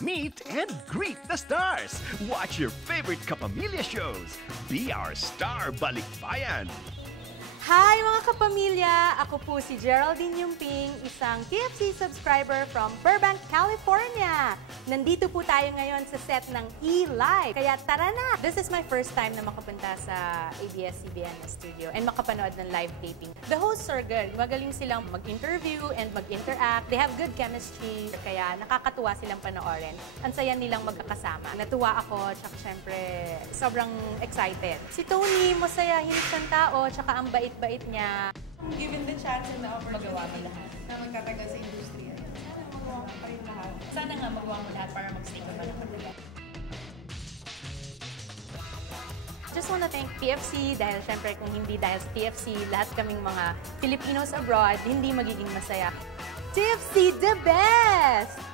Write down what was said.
Meet and greet the stars. Watch your favorite Kapamilya shows. Be our star balikbayan. Hi mga kapamilya! Ako po si Geraldine Yumping, isang TFC subscriber from Burbank, California. Nandito po tayo ngayon sa set ng E-Live. Kaya tara na! This is my first time na makapunta sa ABS-CBN studio and makapanood ng live taping. The hosts are good. Magaling silang mag-interview and mag-interact. They have good chemistry. Kaya nakakatuwa silang panoorin. Ang saya nilang magkakasama. Natuwa ako, tsaka syempre sobrang excited. Si Tony, masayahin siyang tao, tsaka ang bait niya. Given the chance and the opportunity na magtatagal sa industriya, sana magawa mo pa rin lahat. Sana nga magawa mo lahat para mag-stay ka pa ng matagal. Just wanna thank TFC dahil syempre kung hindi dahil sa TFC, lahat kaming mga Filipinos abroad, hindi magiging masaya. TFC the best!